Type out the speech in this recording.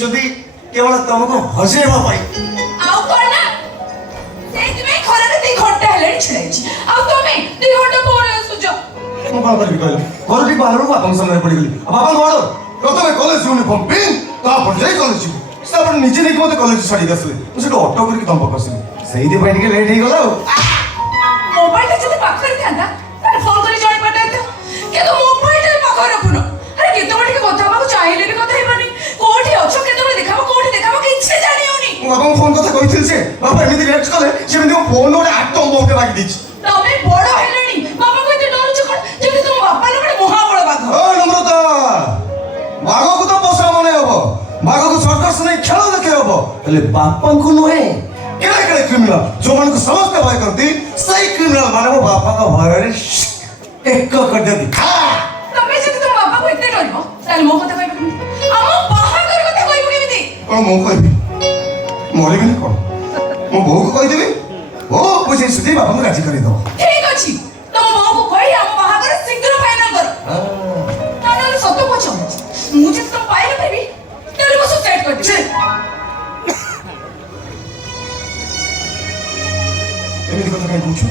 ଦେଇଛନ୍ତି କେବଳ ତମକୁ ହସେଇବା ପାଇଁ। ଆଉ କଣ ନା ସେଇଥିପାଇଁ ଖରାରେ 2 ଘଣ୍ଟା ହେଲାଣି ଛିଡାଇଛି ଆଉ ତମେ 2 ଘଣ୍ଟା ପରେ ଆସୁଛ। ମୁଁ କଣ କରିବି କହିଲେ ଘରଟି ବାହାରକୁ ବାପାଙ୍କ ସାମ୍ନାରେ ପଡ଼ିଗଲି। ବାପା କଣ ପ୍ରଥମେ କଲେଜ ୟୁନିଫର୍ମ ପିନ୍ଧ ତାପରେ ଯାଇ କଲେଜ ଯିବୁ। ତାପରେ ନିଜେ ନେଇକି ମତେ କଲେଜ ଛାଡ଼ିକି ଆସିଲେ। ମୁଁ ସେଠୁ ଅଟୋ କରିକି ତମ ପାଖକୁ ଆସିଲି। ସେଇଥିପାଇଁ ଟିକେ ଲେଟ୍ ହେଇଗଲା ଆଉ। ମୋବାଇଲଟା ଯଦି ପାଖରେ ଥାନ୍ତା ତାହେଲେ ଫୋନ କରି ଜଣେଇ ପାରିଥାନ୍ତ କିନ୍ତୁ ମୋବାଇଲଟା ପାଖରେ ରଖୁନ। ଆରେ କେତେବେଳେ ଟିକେ କଥା ହବାକୁ ଚାହିଁଲେ ବି କଥା ହେଇପାରୁନି। କୋଉଠି ଅଛ କେତେବେଳେ ଦେଖାବ କୋଉଠି ଦେଖାବ କିଛି ଜାଣି ହଉନି। ମୁଁ ବାପାଙ୍କୁ ଫୋନ କଥା କହିଥିଲି ଯେ ବାପା ଏମିତି ରିଆକ୍ଟ କଲେ ସେମିତି ମୋ ଫୋନ ଗୋଟେ ଆଟମ ବମ୍ବଟେ ବାଗି ଦେଇଛି। ତମେ ବଡ ହେଲଣି ବାପାଙ୍କୁ ଏତେ ଡରୁଛ କଣ? ଯଦି ତୁମ ବାପା ଗୋଟେ ମହାବଳ ବାଘ। ଓ ନମ୍ରତା ବାଘକୁ ତ ପୋଷା ମନେ ହବ ବାଘକୁ ସର୍କସ ନେଇ ଖେଳ ଦେଖେଇ ହବ ହେଲେ ବାପାଙ୍କୁ ନୁହେଁ। କେଡ଼େ କେଡ଼େ କ୍ରିମିନାଲ ଯୋଉମାନଙ୍କୁ ସମସ୍ତେ ଭୟ କରନ୍ତି ସେଇ କ୍ରିମିନାଲ ମାନେ ମୋ ବାପାଙ୍କ ଭୟରେ ଏକ କରିଦିଅନ୍ତି। ତମେ ଯଦି ତୁମ ବାପାକୁ ଏତେ ଡରିବ ତାହେଲେ ମୋ କଥା କହିବ କେମିତି? ଆମ ବାହାଘର କଥା କହିବ କେମିତି? କଣ ମୁଁ କହିବି ମରିବିନି କଣ ମୋ ବୋଉକୁ କହିଦେବି ଓ ବୁଝେଇ ସୁଝେଇ ବାପାଙ୍କୁ ରାଜି କରିଦବ। ଠିକ ଅଛି ତମ ବୋଉକୁ କହି ଆମ ବାହାଘର ଶୀଘ୍ର ଫାଇନାଲ କର। ନହେଲେ ସତ କହୁଛ ମୁଁ ଯଦି ତମ ପାଇନ ପାରିବି ତାହେଲେ ମୁଁ ସୁସାଇଡ୍ କରିଦେବି। ଏମିତି କଥା କାହିଁ କହୁଛୁ?